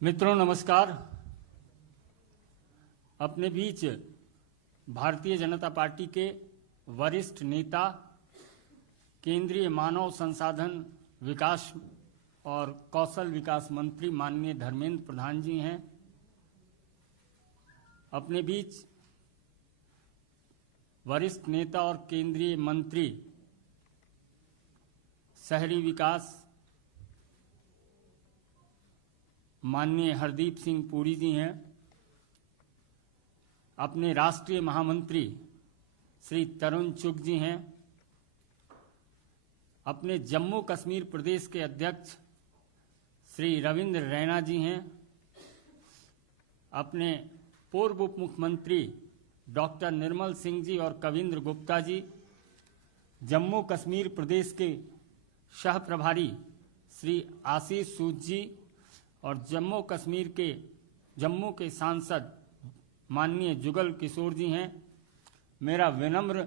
मित्रों नमस्कार। अपने बीच भारतीय जनता पार्टी के वरिष्ठ नेता, केंद्रीय मानव संसाधन विकास और कौशल विकास मंत्री माननीय धर्मेंद्र प्रधान जी हैं। अपने बीच वरिष्ठ नेता और केंद्रीय मंत्री शहरी विकास माननीय हरदीप सिंह पुरी जी हैं। अपने राष्ट्रीय महामंत्री श्री तरुण चुग जी हैं। अपने जम्मू कश्मीर प्रदेश के अध्यक्ष श्री रविंद्र रैना जी हैं। अपने पूर्व उप मुख्यमंत्री डॉक्टर निर्मल सिंह जी और कविंद्र गुप्ता जी, जम्मू कश्मीर प्रदेश के सह प्रभारी श्री आशीष सूद जी और जम्मू के सांसद माननीय जुगल किशोर जी हैं। मेरा विनम्र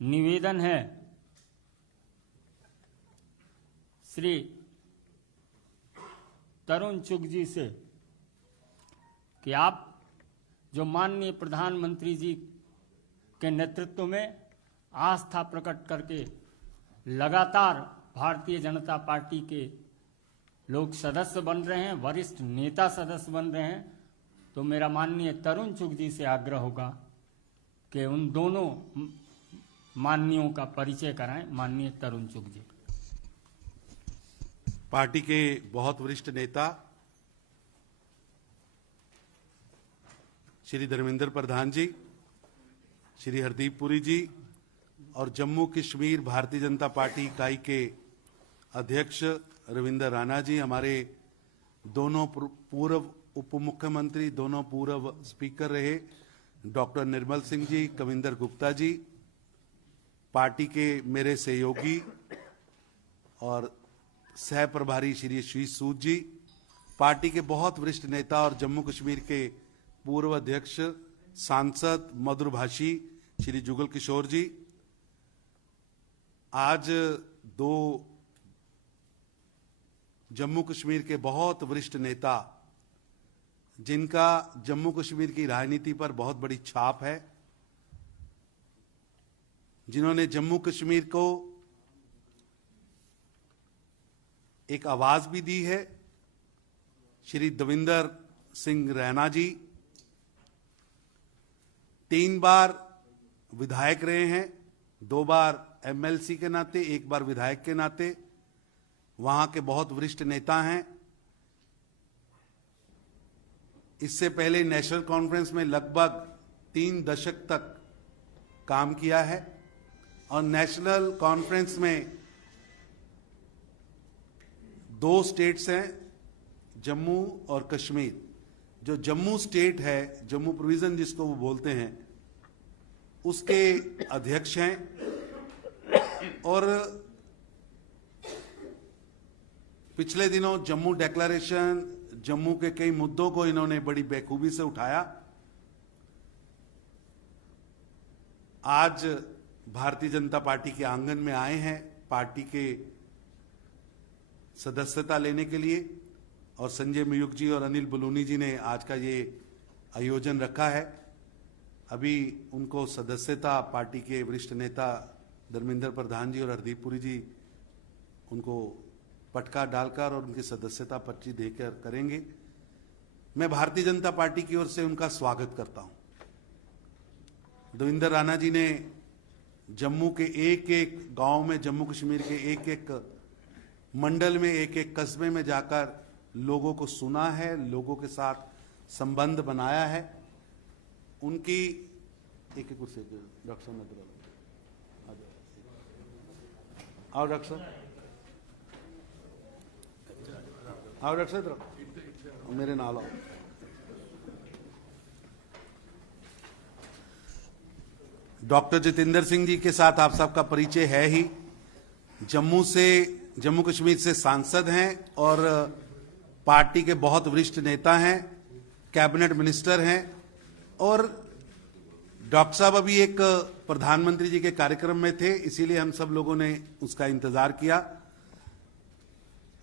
निवेदन है श्री तरुण चुग जी से कि आप जो माननीय प्रधानमंत्री जी के नेतृत्व में आस्था प्रकट करके लगातार भारतीय जनता पार्टी के लोग सदस्य बन रहे हैं, वरिष्ठ नेता सदस्य बन रहे हैं, तो मेरा माननीय तरुण चुग जी से आग्रह होगा कि उन दोनों माननीयों का परिचय कराएं। माननीय तरुण चुग जी। पार्टी के बहुत वरिष्ठ नेता श्री धर्मेंद्र प्रधान जी, श्री हरदीप पुरी जी और जम्मू कश्मीर भारतीय जनता पार्टी इकाई के अध्यक्ष रविंद्र राणा जी, हमारे दोनों पूर्व उप मुख्यमंत्री, दोनों पूर्व स्पीकर रहे डॉक्टर निर्मल सिंह जी, कविंद्र गुप्ता जी, पार्टी के मेरे सहयोगी और सह प्रभारी श्री आशीष सूद जी, पार्टी के बहुत वरिष्ठ नेता और जम्मू कश्मीर के पूर्व अध्यक्ष सांसद मधुरभाषी श्री जुगल किशोर जी। आज दो जम्मू कश्मीर के बहुत वरिष्ठ नेता जिनका जम्मू कश्मीर की राजनीति पर बहुत बड़ी छाप है, जिन्होंने जम्मू कश्मीर को एक आवाज भी दी है, श्री देवेंद्र सिंह रैना जी 3 बार विधायक रहे हैं, 2 बार एमएलसी के नाते, 1 बार विधायक के नाते, वहां के बहुत वरिष्ठ नेता हैं। इससे पहले नेशनल कॉन्फ्रेंस में लगभग 3 दशक तक काम किया है और नेशनल कॉन्फ्रेंस में 2 स्टेट्स हैं, जम्मू और कश्मीर। जो जम्मू स्टेट है, जम्मू प्रोविजन जिसको वो बोलते हैं, उसके अध्यक्ष हैं। और पिछले दिनों जम्मू डिक्लेरेशन, जम्मू के कई मुद्दों को इन्होंने बड़ी बेखूबी से उठाया। आज भारतीय जनता पार्टी के आंगन में आए हैं पार्टी के सदस्यता लेने के लिए और संजय मयूख जी और अनिल बलूनी जी ने आज का ये आयोजन रखा है। अभी उनको सदस्यता पार्टी के वरिष्ठ नेता धर्मेंद्र प्रधान जी और हरदीप पुरी जी उनको पटका डालकर और उनकी सदस्यता पर्ची देकर करेंगे। मैं भारतीय जनता पार्टी की ओर से उनका स्वागत करता हूं। देवेंद्र राणा जी ने जम्मू के एक एक गांव में, जम्मू कश्मीर के एक एक मंडल में, एक एक कस्बे में जाकर लोगों को सुना है, लोगों के साथ संबंध बनाया है। उनकी एक कुर्सी डॉक्टर साहब, आओ डॉक्टर साहब, आओ डॉक्टर साहब, मेरे नाल आओ। डॉक्टर जितेंद्र सिंह जी के साथ आप सबका परिचय है ही। जम्मू कश्मीर से सांसद हैं और पार्टी के बहुत वरिष्ठ नेता हैं, कैबिनेट मिनिस्टर हैं। और डॉक्टर साहब अभी एक प्रधानमंत्री जी के कार्यक्रम में थे, इसीलिए हम सब लोगों ने उसका इंतजार किया।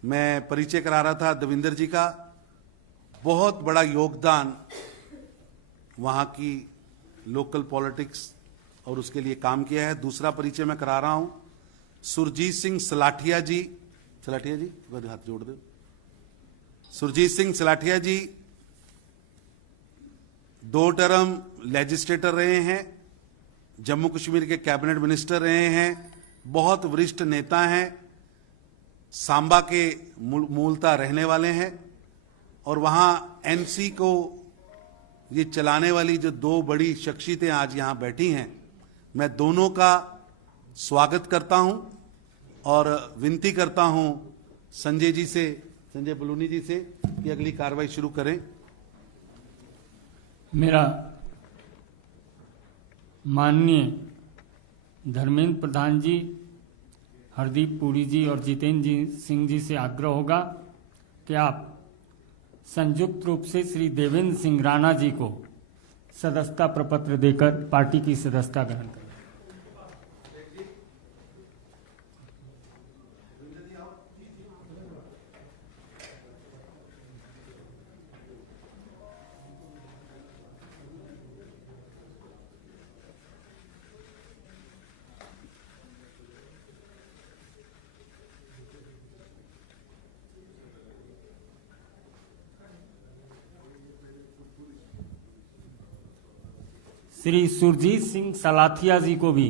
मैं परिचय करा रहा था देवेंद्र जी का। बहुत बड़ा योगदान वहां की लोकल पॉलिटिक्स और उसके लिए काम किया है। दूसरा परिचय मैं करा रहा हूं, सुरजीत सिंह सलाठिया जी। सलाठिया जी हाथ जोड़ दो। सुरजीत सिंह सलाठिया जी 2 टर्म लेजिस्लेटर रहे हैं, जम्मू कश्मीर के कैबिनेट मिनिस्टर रहे हैं, बहुत वरिष्ठ नेता हैं, सांबा के मूलतः रहने वाले हैं और वहां एनसी को ये चलाने वाली जो 2 बड़ी शख्सियतें आज यहां बैठी हैं, मैं दोनों का स्वागत करता हूं और विनती करता हूं संजय जी से, संजय बलूनी जी से कि अगली कार्रवाई शुरू करें। मेरा माननीय धर्मेंद्र प्रधान जी, हरदीप पुरी जी और जितेंद्र सिंह जी से आग्रह होगा कि आप संयुक्त रूप से श्री देवेंद्र सिंह राणा जी को सदस्यता प्रपत्र देकर पार्टी की सदस्यता ग्रहण करें। श्री सुरजीत सिंह सलाथिया जी को भी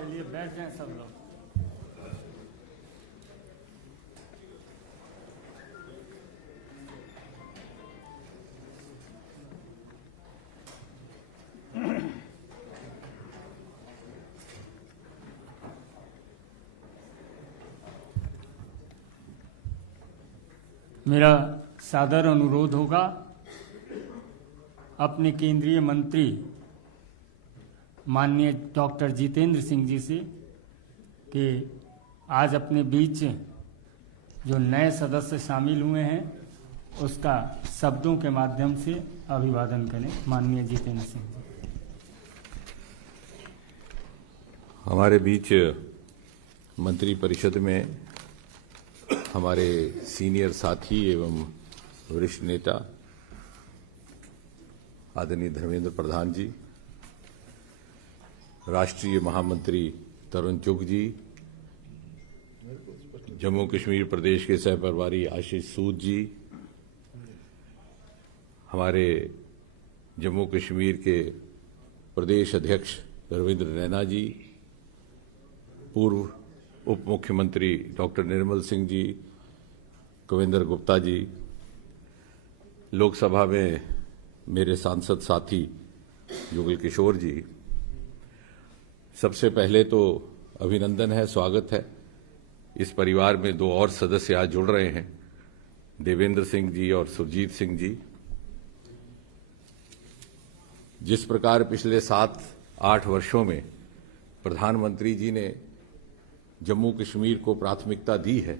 चलिए बैठ जाएं सब लोग। मेरा सादर अनुरोध होगा अपने केंद्रीय मंत्री माननीय डॉक्टर जितेंद्र सिंह जी से कि आज अपने बीच जो नए सदस्य शामिल हुए हैं उसका शब्दों के माध्यम से अभिवादन करें। माननीय जितेंद्र सिंह जी। हमारे बीच मंत्री परिषद में हमारे सीनियर साथी एवं वरिष्ठ नेता आदरणीय धर्मेंद्र प्रधान जी, राष्ट्रीय महामंत्री तरुण चुग जी, जम्मू कश्मीर प्रदेश के सह प्रभारी आशीष सूद जी, हमारे जम्मू कश्मीर के प्रदेश अध्यक्ष रविंद्र रैना जी, पूर्व उप मुख्यमंत्री डॉक्टर निर्मल सिंह जी, कविंदर गुप्ता जी, लोकसभा में मेरे सांसद साथी जुगल किशोर जी, सबसे पहले तो अभिनंदन है, स्वागत है। इस परिवार में दो और सदस्य आज जुड़ रहे हैं, देवेंद्र सिंह जी और सुरजीत सिंह जी। जिस प्रकार पिछले 7-8 वर्षों में प्रधानमंत्री जी ने जम्मू कश्मीर को प्राथमिकता दी है,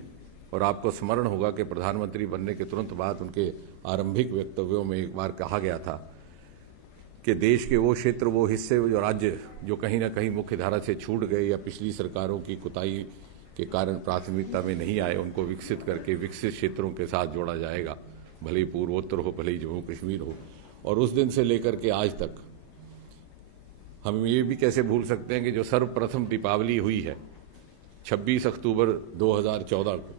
और आपको स्मरण होगा कि प्रधानमंत्री बनने के तुरंत बाद उनके आरंभिक वक्तव्यों में एक बार कहा गया था कि देश के वो क्षेत्र, वो हिस्से, जो राज्य जो कहीं ना कहीं मुख्य धारा से छूट गए या पिछली सरकारों की कुताही के कारण प्राथमिकता में नहीं आए, उनको विकसित करके विकसित क्षेत्रों के साथ जोड़ा जाएगा, भले ही पूर्वोत्तर हो, भले ही जम्मू कश्मीर हो। और उस दिन से लेकर के आज तक हम ये भी कैसे भूल सकते हैं कि जो सर्वप्रथम दीपावली हुई है 26 अक्टूबर 2014 को,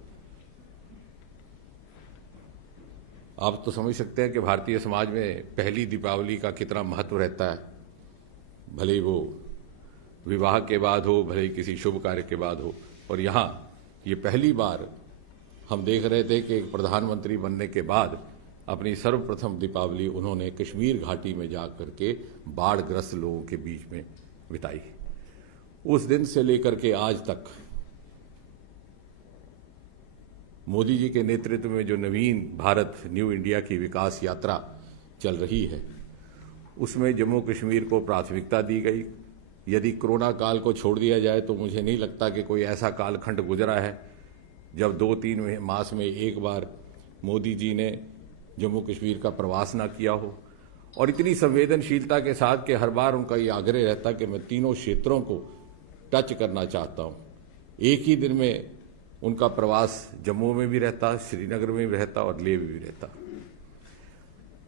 आप तो समझ सकते हैं कि भारतीय समाज में पहली दीपावली का कितना महत्व रहता है, भले ही वो विवाह के बाद हो, भले ही किसी शुभ कार्य के बाद हो। और यहाँ ये पहली बार हम देख रहे थे कि एक प्रधानमंत्री बनने के बाद अपनी सर्वप्रथम दीपावली उन्होंने कश्मीर घाटी में जाकर के बाढ़ग्रस्त लोगों के बीच में बिताई। उस दिन से लेकर के आज तक मोदी जी के नेतृत्व में जो नवीन भारत, न्यू इंडिया की विकास यात्रा चल रही है, उसमें जम्मू कश्मीर को प्राथमिकता दी गई। यदि कोरोना काल को छोड़ दिया जाए तो मुझे नहीं लगता कि कोई ऐसा कालखंड गुजरा है जब 2-3 मास में एक बार मोदी जी ने जम्मू कश्मीर का प्रवास ना किया हो, और इतनी संवेदनशीलता के साथ कि हर बार उनका ये आग्रह रहता कि मैं तीनों क्षेत्रों को टच करना चाहता हूं। एक ही दिन में उनका प्रवास जम्मू में भी रहता, श्रीनगर में भी रहता और लेह में भी रहता।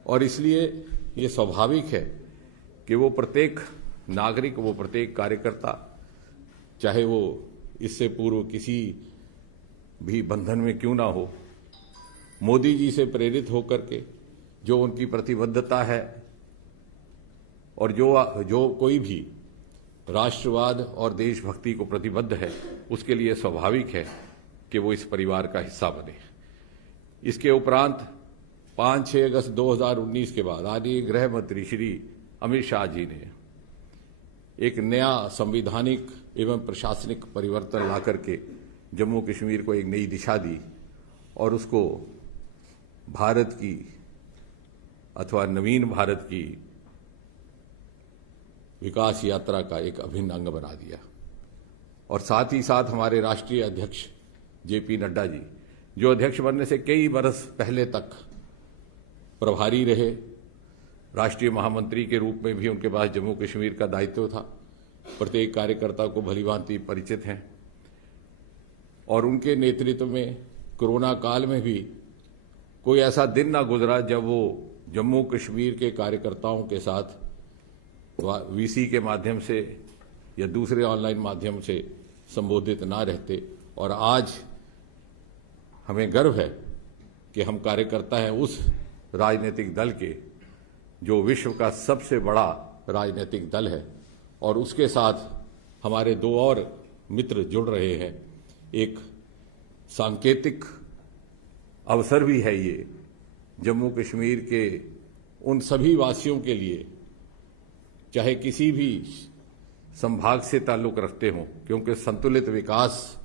और इसलिए ये स्वाभाविक है कि वो प्रत्येक नागरिक, वो प्रत्येक कार्यकर्ता, चाहे वो इससे पूर्व किसी भी बंधन में क्यों ना हो, मोदी जी से प्रेरित होकर के जो उनकी प्रतिबद्धता है, और जो कोई भी राष्ट्रवाद और देशभक्ति को प्रतिबद्ध है, उसके लिए स्वाभाविक है कि वो इस परिवार का हिस्सा बने। इसके उपरांत 5-6 अगस्त 2019 के बाद आदरणीय गृह मंत्री श्री अमित शाह जी ने एक नया संवैधानिक एवं प्रशासनिक परिवर्तन ला करके जम्मू कश्मीर को एक नई दिशा दी, और उसको भारत की अथवा नवीन भारत की विकास यात्रा का एक अभिन्न अंग बना दिया। और साथ ही साथ हमारे राष्ट्रीय अध्यक्ष जेपी नड्डा जी, जो अध्यक्ष बनने से कई बरस पहले तक प्रभारी रहे, राष्ट्रीय महामंत्री के रूप में भी उनके पास जम्मू कश्मीर का दायित्व था, प्रत्येक कार्यकर्ता को भलीभांति परिचित हैं, और उनके नेतृत्व में कोरोना काल में भी कोई ऐसा दिन ना गुजरा जब वो जम्मू कश्मीर के कार्यकर्ताओं के साथ वीसी के माध्यम से या दूसरे ऑनलाइन माध्यम से संबोधित ना रहते। और आज हमें गर्व है कि हम कार्यकर्ता हैं उस राजनीतिक दल के जो विश्व का सबसे बड़ा राजनीतिक दल है, और उसके साथ हमारे दो और मित्र जुड़ रहे हैं। एक सांकेतिक अवसर भी है ये जम्मू कश्मीर के उन सभी वासियों के लिए, चाहे किसी भी संभाग से ताल्लुक रखते हों, क्योंकि संतुलित विकास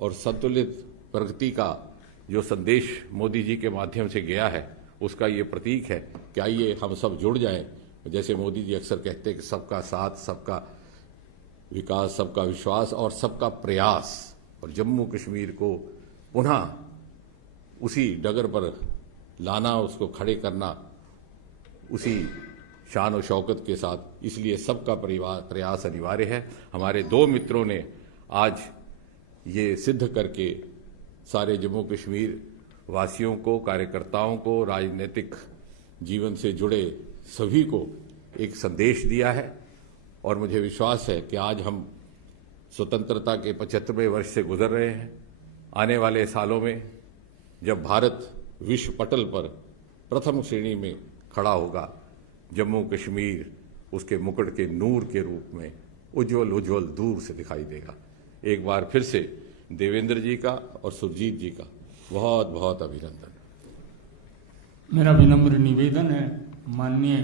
और संतुलित प्रगति का जो संदेश मोदी जी के माध्यम से गया है, उसका ये प्रतीक है कि आइए हम सब जुड़ जाएं। जैसे मोदी जी अक्सर कहते हैं कि सबका साथ, सबका विकास, सबका विश्वास और सबका प्रयास, और जम्मू कश्मीर को पुनः उसी डगर पर लाना, उसको खड़े करना उसी शान और शौकत के साथ। इसलिए सबका प्रयास अनिवार्य है। हमारे दो मित्रों ने आज ये सिद्ध करके सारे जम्मू कश्मीर वासियों को, कार्यकर्ताओं को, राजनीतिक जीवन से जुड़े सभी को एक संदेश दिया है और मुझे विश्वास है कि आज हम स्वतंत्रता के 75वें वर्ष से गुजर रहे हैं। आने वाले सालों में जब भारत विश्व पटल पर प्रथम श्रेणी में खड़ा होगा, जम्मू कश्मीर उसके मुकुट के नूर के रूप में उज्जवल उज्जवल दूर से दिखाई देगा। एक बार फिर से देवेंद्र जी का और सुरजीत जी का बहुत बहुत अभिनंदन। मेरा विनम्र निवेदन है माननीय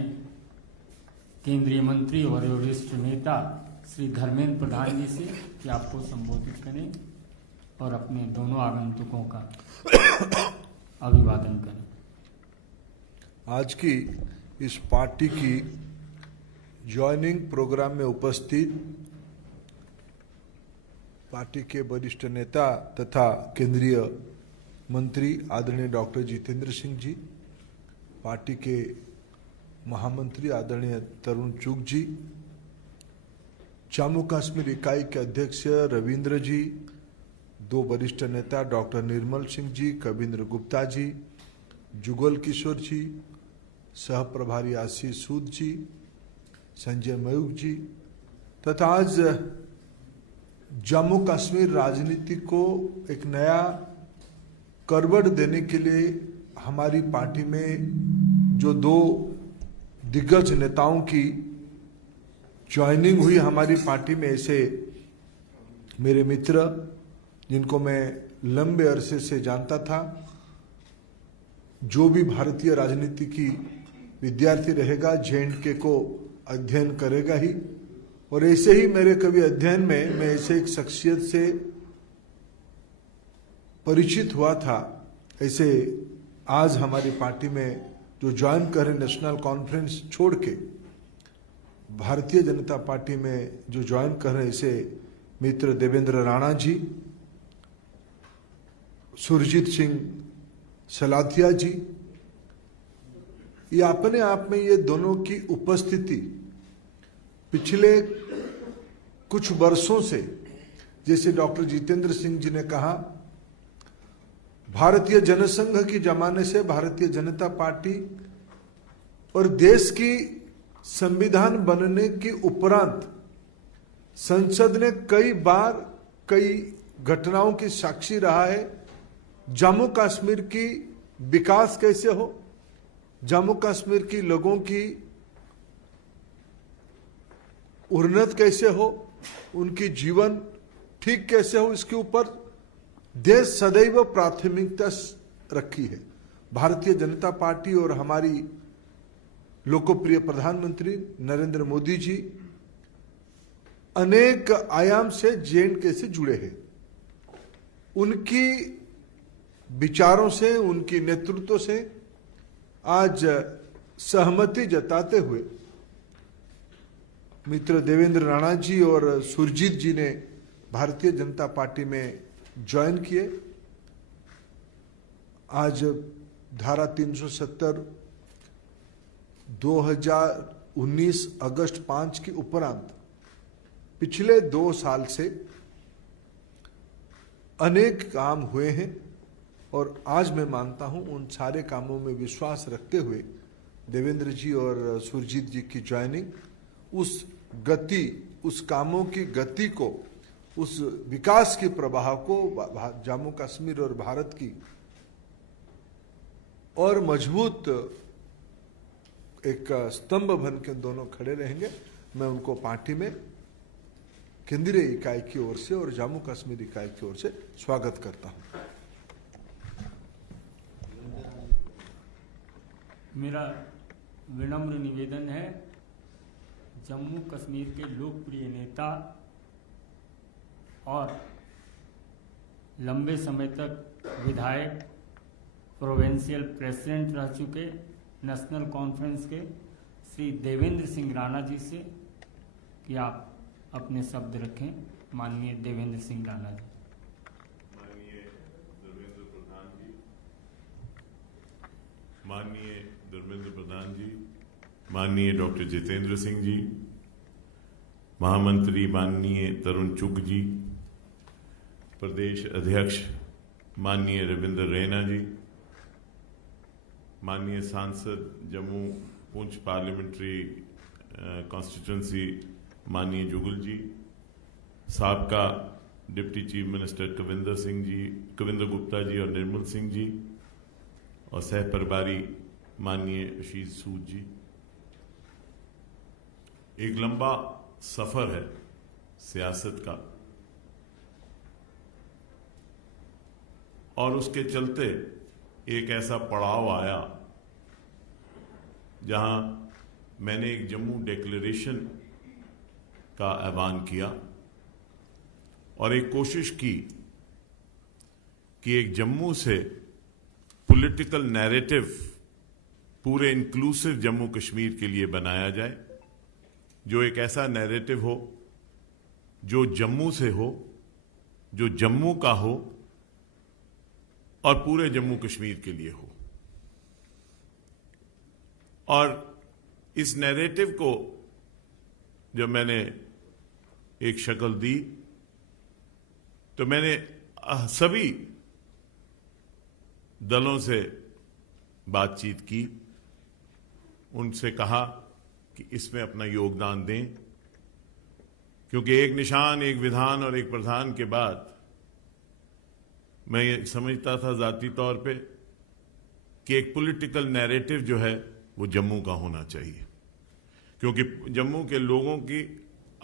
केंद्रीय मंत्री और वरिष्ठ नेता श्री धर्मेंद्र प्रधान जी से कि आपको संबोधित करें और अपने दोनों आगंतुकों का अभिवादन करें। आज की इस पार्टी की ज्वाइनिंग प्रोग्राम में उपस्थित पार्टी के वरिष्ठ नेता तथा केंद्रीय मंत्री आदरणीय डॉक्टर जितेंद्र सिंह जी, पार्टी के महामंत्री आदरणीय तरुण चुग जी, जम्मू कश्मीर इकाई के अध्यक्ष रविंद्र जी, दो वरिष्ठ नेता डॉक्टर निर्मल सिंह जी, कविंद्र गुप्ता जी, जुगल किशोर जी, सह प्रभारी आशीष सूद जी, संजय मयूख जी तथा आज जम्मू कश्मीर राजनीति को एक नया करवट देने के लिए हमारी पार्टी में जो दो दिग्गज नेताओं की ज्वाइनिंग हुई हमारी पार्टी में, ऐसे मेरे मित्र जिनको मैं लंबे अरसे से जानता था, जो भी भारतीय राजनीति की विद्यार्थी रहेगा JNK को अध्ययन करेगा ही, और ऐसे ही मेरे कभी अध्ययन में मैं ऐसे एक शख्सियत से परिचित हुआ था, ऐसे आज हमारी पार्टी में जो ज्वाइन करें नेशनल कॉन्फ्रेंस छोड़ के भारतीय जनता पार्टी में जो ज्वाइन कर रहे ऐसे मित्र देवेंद्र राणा जी, सुरजीत सिंह सलाथिया जी, ये अपने आप में ये दोनों की उपस्थिति पिछले कुछ वर्षों से, जैसे डॉक्टर जितेंद्र सिंह जी ने कहा, भारतीय जनसंघ की जमाने से भारतीय जनता पार्टी और देश की संविधान बनने के उपरांत संसद ने कई बार कई घटनाओं की साक्षी रहा है। जम्मू कश्मीर की विकास कैसे हो, जम्मू कश्मीर की लोगों की उन्नत कैसे हो, उनकी जीवन ठीक कैसे हो, इसके ऊपर देश सदैव प्राथमिकता रखी है। भारतीय जनता पार्टी और हमारी लोकप्रिय प्रधानमंत्री नरेंद्र मोदी जी अनेक आयाम से JNK से जुड़े हैं। उनकी विचारों से, उनकी नेतृत्व से आज सहमति जताते हुए मित्र देवेंद्र राणा जी और सुरजीत जी ने भारतीय जनता पार्टी में ज्वाइन किए। आज धारा 370 2019 अगस्त 5 के उपरांत पिछले 2 साल से अनेक काम हुए हैं और आज मैं मानता हूं उन सारे कामों में विश्वास रखते हुए देवेंद्र जी और सुरजीत जी की ज्वाइनिंग उस गति, उस कामों की गति को, उस विकास के प्रवाह को जम्मू कश्मीर और भारत की और मजबूत एक स्तंभ बन के दोनों खड़े रहेंगे। मैं उनको पार्टी में केंद्रीय इकाई की ओर से और जम्मू कश्मीर इकाई की ओर से स्वागत करता हूं। मेरा विनम्र निवेदन है जम्मू कश्मीर के लोकप्रिय नेता और लंबे समय तक विधायक, प्रोविंशियल प्रेसिडेंट रह चुके नेशनल कॉन्फ्रेंस के श्री देवेंद्र सिंह राणा जी से कि आप अपने शब्द रखें। माननीय देवेंद्र सिंह राणा जी। माननीय धर्मेंद्र प्रधान जी, माननीय धर्मेंद्र प्रधान जी, माननीय डॉक्टर जितेंद्र सिंह जी, महामंत्री माननीय तरुण चुग जी, प्रदेश अध्यक्ष माननीय रविंद्र रैना जी, माननीय सांसद जम्मू पुंछ पार्लियामेंट्री कॉन्स्टिट्यूंसी माननीय जुगल जी, साबका deputy chief minister Kavinder Gupta ji और निर्मल सिंह जी, और सह प्रभारी माननीय आशीष सूद जी। एक लंबा सफर है सियासत का, और उसके चलते एक ऐसा पड़ाव आया जहां मैंने एक जम्मू डिक्लेरेशन का ऐलान किया और एक कोशिश की कि एक जम्मू से पॉलिटिकल नैरेटिव पूरे इंक्लूसिव जम्मू कश्मीर के लिए बनाया जाए, जो एक ऐसा नैरेटिव हो जो जम्मू से हो, जो जम्मू का हो और पूरे जम्मू कश्मीर के लिए हो। और इस नैरेटिव को जब मैंने एक शक्ल दी तो मैंने सभी दलों से बातचीत की, उनसे कहा कि इसमें अपना योगदान दें, क्योंकि एक निशान, एक विधान और एक प्रधान के बाद मैं ये समझता था जाती तौर पे कि एक पॉलिटिकल नैरेटिव जो है वो जम्मू का होना चाहिए, क्योंकि जम्मू के लोगों की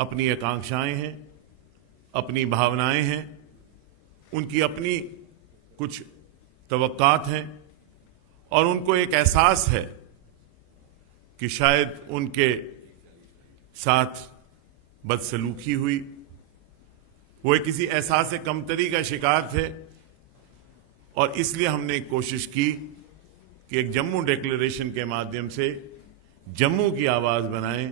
अपनी आकांक्षाएं हैं, अपनी भावनाएं हैं, उनकी अपनी कुछ तवक्कात हैं, और उनको एक एहसास है कि शायद उनके साथ बदसलूकी हुई, वो किसी एहसास कमतरी का शिकार थे। और इसलिए हमने एक कोशिश की कि एक जम्मू डिक्लेरेशन के माध्यम से जम्मू की आवाज बनाएं,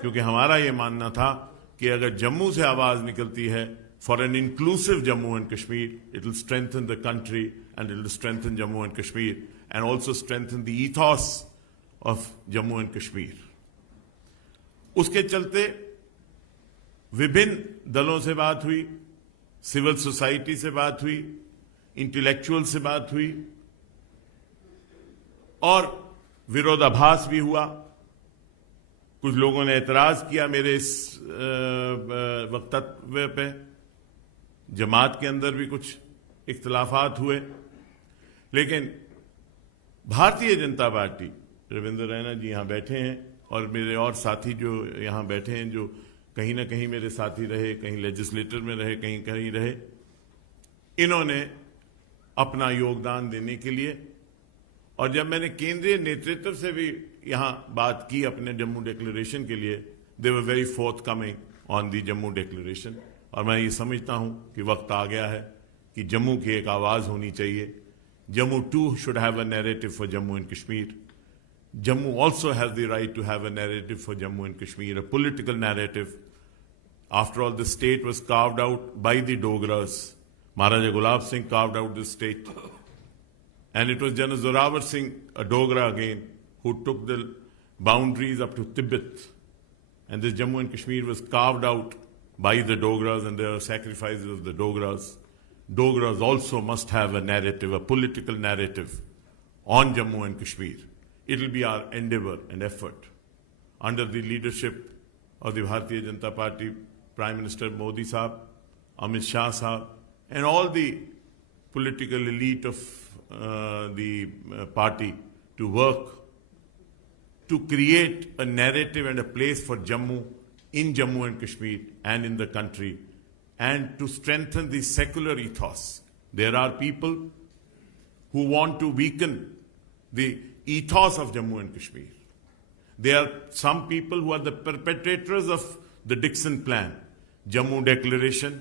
क्योंकि हमारा यह मानना था कि अगर जम्मू से आवाज निकलती है for an inclusive Jammu and Kashmir, it will strengthen the country and it will strengthen Jammu and Kashmir and also strengthen the ईथॉस of Jammu and Kashmir. उसके चलते विभिन्न दलों से बात हुई, सिविल सोसाइटी से बात हुई, इंटेलेक्चुअल से बात हुई, और विरोधाभास भी हुआ। कुछ लोगों ने एतराज किया मेरे इस वक्तव्य पे, जमात के अंदर भी कुछ इख्तिलाफात हुए, लेकिन भारतीय जनता पार्टी, रविंद्र रैना जी यहां बैठे हैं और मेरे और साथी जो यहां बैठे हैं, जो कहीं ना कहीं मेरे साथी रहे, कहीं लेजिस्लेटर में रहे, कहीं कहीं रहे, इन्होंने अपना योगदान देने के लिए, और जब मैंने केंद्रीय नेतृत्व से भी यहां बात की अपने जम्मू डिक्लेरेशन के लिए, they were very forthcoming on the Jammu declaration. और मैं ये समझता हूं कि वक्त आ गया है कि जम्मू की एक आवाज होनी चाहिए। Jammu too should have a narrative for Jammu and Kashmir. Jammu also has the right to have a narrative for Jammu and Kashmir, a political narrative. After all, the state was carved out by the Dogras. Maharaja Gulab Singh carved out the state. And it was General Zorawar Singh, a Dogra again, who took the boundaries up to Tibet. And this Jammu and Kashmir was carved out by the Dogras, and there are sacrifices of the Dogras. Dogras also must have a narrative, a political narrative on Jammu and Kashmir. It will be our endeavor and effort under the leadership of the Bharatiya Janata Party, Prime Minister Modi Sahab, Amit Shah Sahab, and all the political elite of the party to work to create a narrative and a place for Jammu in Jammu and Kashmir and in the country, and to strengthen the secular ethos. There are people who want to weaken the ethos of Jammu and Kashmir. There are some people who are the perpetrators of the Dixon Plan. Jammu Declaration,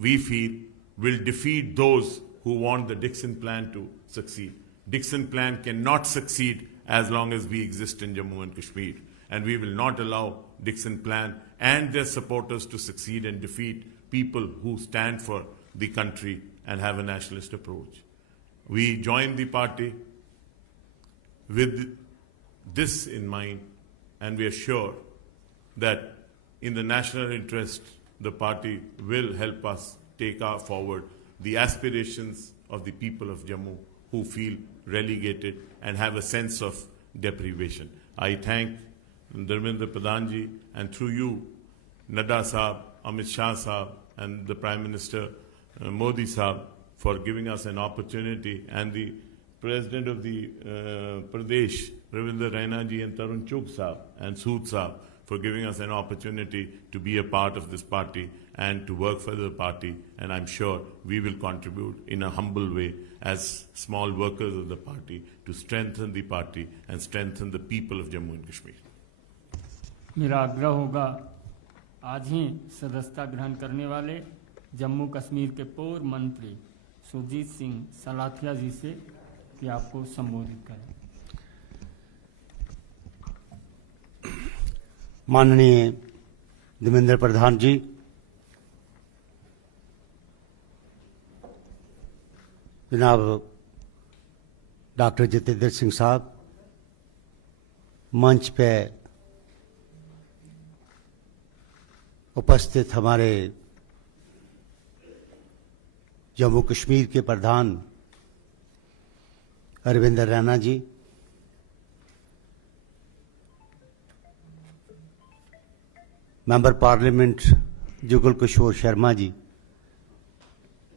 we feel, will defeat those who want the Dixon Plan to succeed. Dixon Plan cannot succeed as long as we exist in Jammu and Kashmir. And we will not allow Dixon Plan and their supporters to succeed and defeat people who stand for the country and have a nationalist approach. We joined the party with this in mind, and we are sure that in the national interest, the party will help us take forward the aspirations of the people of Jammu who feel relegated and have a sense of deprivation. I thank Dharmendra Pradhan ji, and through you, Nadda Saab, Amit Shah Saab, and the Prime Minister Modi Saab for giving us an opportunity, and the President of the Pradesh, Ravinder Raina ji, and Tarun Chugh Saab, and Sood Saab for giving us an opportunity to be a part of this party and to work for the party. And I'm sure we will contribute in a humble way as small workers of the party to strengthen the party and strengthen the people of Jammu and Kashmir. मेरा आग्रह होगा आज ही सदस्यता ग्रहण करने वाले जम्मू कश्मीर के पूर्व मंत्री सुरजीत सिंह सलाथिया जी से कि आपको संबोधित करें। माननीय धर्मेंद्र प्रधान जी, जनाब डॉक्टर जितेंद्र सिंह साहब, मंच पे उपस्थित हमारे जम्मू कश्मीर के प्रधान रविंद्र रैना जी, member parliament Jugal Kishore Sharma ji,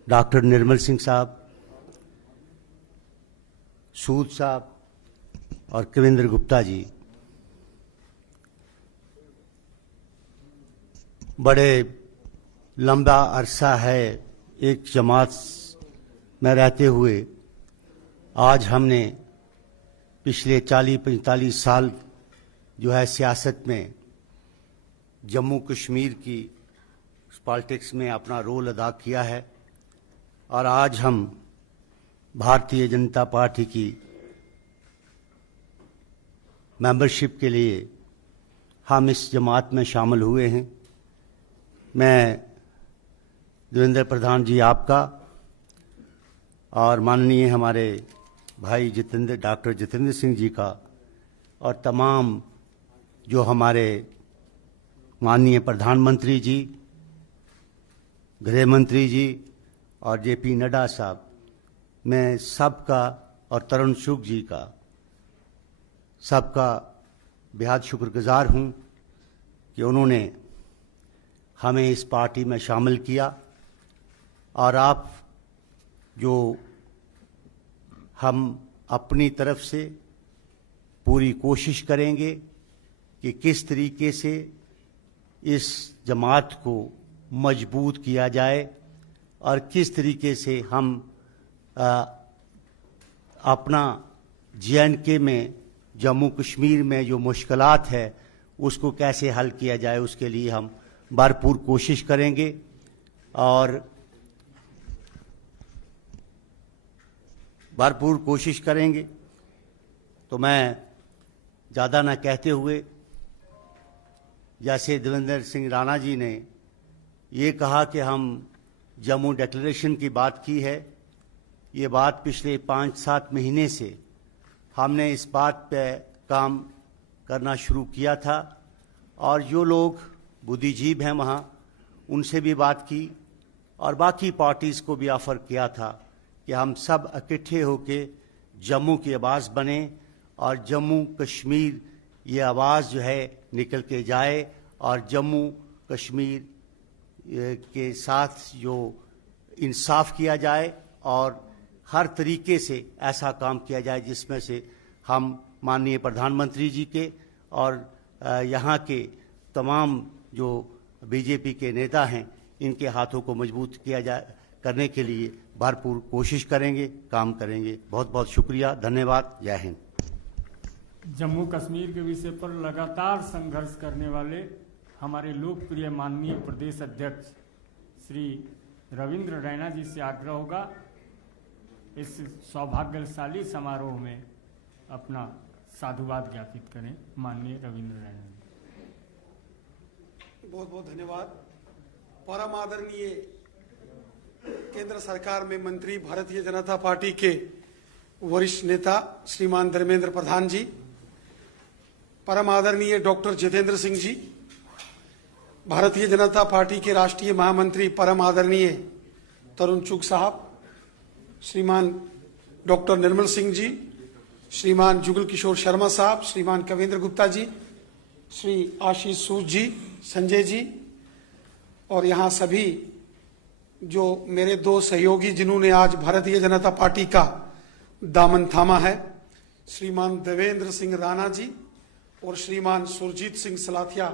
doctor Nirmal Singh साहब, सूद साहब और कविंद्र गुप्ता जी, बड़े लंबा अरसा है एक जमात में रहते हुए आज हमने पिछले 40-45 साल जो है सियासत में जम्मू कश्मीर की पॉलिटिक्स में अपना रोल अदा किया है और आज हम भारतीय जनता पार्टी की मेंबरशिप के लिए हम इस जमात में शामिल हुए हैं। मैं देवेंद्र प्रधान जी आपका और माननीय हमारे भाई डॉक्टर जितेंद्र सिंह जी का और तमाम जो हमारे माननीय प्रधानमंत्री जी, गृह मंत्री जी और जेपी नड्डा साहब, मैं सबका और तरुण चुग जी का सबका बेहद शुक्रगुजार हूं कि उन्होंने हमें इस पार्टी में शामिल किया और आप जो हम अपनी तरफ से पूरी कोशिश करेंगे कि किस तरीके से इस जमात को मजबूत किया जाए और किस तरीके से हम अपना जे.एंड.के में जम्मू कश्मीर में जो मुश्किलात है उसको कैसे हल किया जाए, उसके लिए हम भरपूर कोशिश करेंगे। और भरपूर कोशिश करेंगे तो मैं ज़्यादा ना कहते हुए, जैसे देवेंद्र सिंह राणा जी ने ये कहा कि हम जम्मू डिक्लेरेशन की बात की है, ये बात पिछले 5-7 महीने से हमने इस बात पे काम करना शुरू किया था और जो लोग बुद्धिजीवी हैं वहाँ उनसे भी बात की और बाकी पार्टीज़ को भी ऑफ़र किया था कि हम सब इकट्ठे होके जम्मू की आवाज़ बने और जम्मू कश्मीर ये आवाज़ जो है निकल के जाए और जम्मू कश्मीर के साथ जो इंसाफ किया जाए और हर तरीके से ऐसा काम किया जाए जिसमें से हम माननीय प्रधानमंत्री जी के और यहाँ के तमाम जो बीजेपी के नेता हैं इनके हाथों को मजबूत किया जाए, करने के लिए भरपूर कोशिश करेंगे, काम करेंगे। बहुत बहुत शुक्रिया, धन्यवाद, जय हिंद। जम्मू कश्मीर के विषय पर लगातार संघर्ष करने वाले हमारे लोकप्रिय माननीय प्रदेश अध्यक्ष श्री रविंद्र रैना जी से आग्रह होगा इस सौभाग्यशाली समारोह में अपना साधुवाद ज्ञापित करें। माननीय रविंद्र रैना जी। बहुत बहुत धन्यवाद। परम आदरणीय केंद्र सरकार में मंत्री, भारतीय जनता पार्टी के वरिष्ठ नेता श्रीमान धर्मेंद्र प्रधान जी, परम आदरणीय डॉक्टर जितेंद्र सिंह जी, भारतीय जनता पार्टी के राष्ट्रीय महामंत्री परम आदरणीय तरुण चुग साहब, श्रीमान डॉक्टर निर्मल सिंह जी, श्रीमान जुगल किशोर शर्मा साहब, श्रीमान कविंद्र गुप्ता जी, श्री आशीष सूद जी, संजय जी, और यहाँ सभी जो मेरे दो सहयोगी जिन्होंने आज भारतीय जनता पार्टी का दामन थामा है, श्रीमान देवेंद्र सिंह राणा जी और श्रीमान सुरजीत सिंह सलाथिया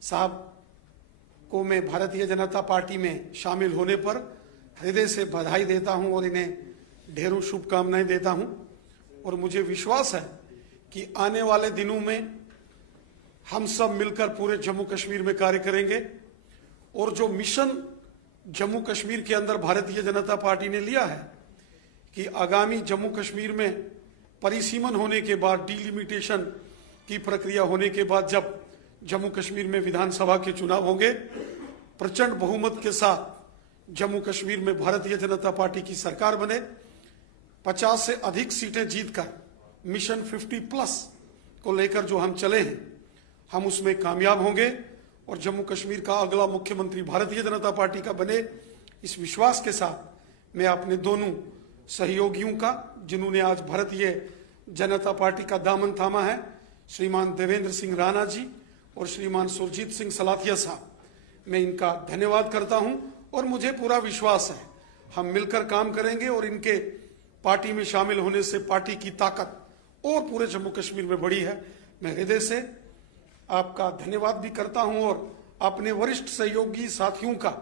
साहब को मैं भारतीय जनता पार्टी में शामिल होने पर हृदय से बधाई देता हूं और इन्हें ढेरों शुभकामनाएं देता हूं। और मुझे विश्वास है कि आने वाले दिनों में हम सब मिलकर पूरे जम्मू कश्मीर में कार्य करेंगे और जो मिशन जम्मू कश्मीर के अंदर भारतीय जनता पार्टी ने लिया है कि आगामी जम्मू कश्मीर में परिसीमन होने के बाद, डिलिमिटेशन की प्रक्रिया होने के बाद, जब जम्मू कश्मीर में विधानसभा के चुनाव होंगे, प्रचंड बहुमत के साथ जम्मू कश्मीर में भारतीय जनता पार्टी की सरकार बने, 50 से अधिक सीटें जीतकर मिशन 50+ को लेकर जो हम चले हैं, हम उसमें कामयाब होंगे और जम्मू कश्मीर का अगला मुख्यमंत्री भारतीय जनता पार्टी का बने। इस विश्वास के साथ मैं अपने दोनों सहयोगियों का, जिन्होंने आज भारतीय जनता पार्टी का दामन थामा है, श्रीमान देवेंद्र सिंह राणा जी और श्रीमान सुरजीत सिंह सलाथिया साहब, मैं इनका धन्यवाद करता हूं और मुझे पूरा विश्वास है हम मिलकर काम करेंगे और इनके पार्टी में शामिल होने से पार्टी की ताकत और पूरे जम्मू कश्मीर में बढ़ी है। मैं हृदय से आपका धन्यवाद भी करता हूं और अपने वरिष्ठ सहयोगी साथियों का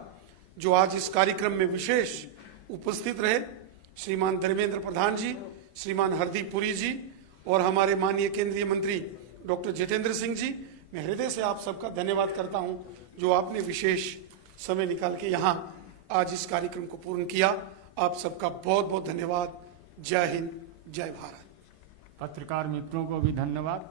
जो आज इस कार्यक्रम में विशेष उपस्थित रहे, श्रीमान धर्मेंद्र प्रधान जी, श्रीमान हरदीप पुरी जी और हमारे माननीय केंद्रीय मंत्री डॉक्टर जितेंद्र सिंह जी, मैं हृदय से आप सबका धन्यवाद करता हूं जो आपने विशेष समय निकाल के यहाँ आज इस कार्यक्रम को पूर्ण किया। आप सबका बहुत बहुत धन्यवाद। जय हिंद, जय भारत। पत्रकार मित्रों को भी धन्यवाद।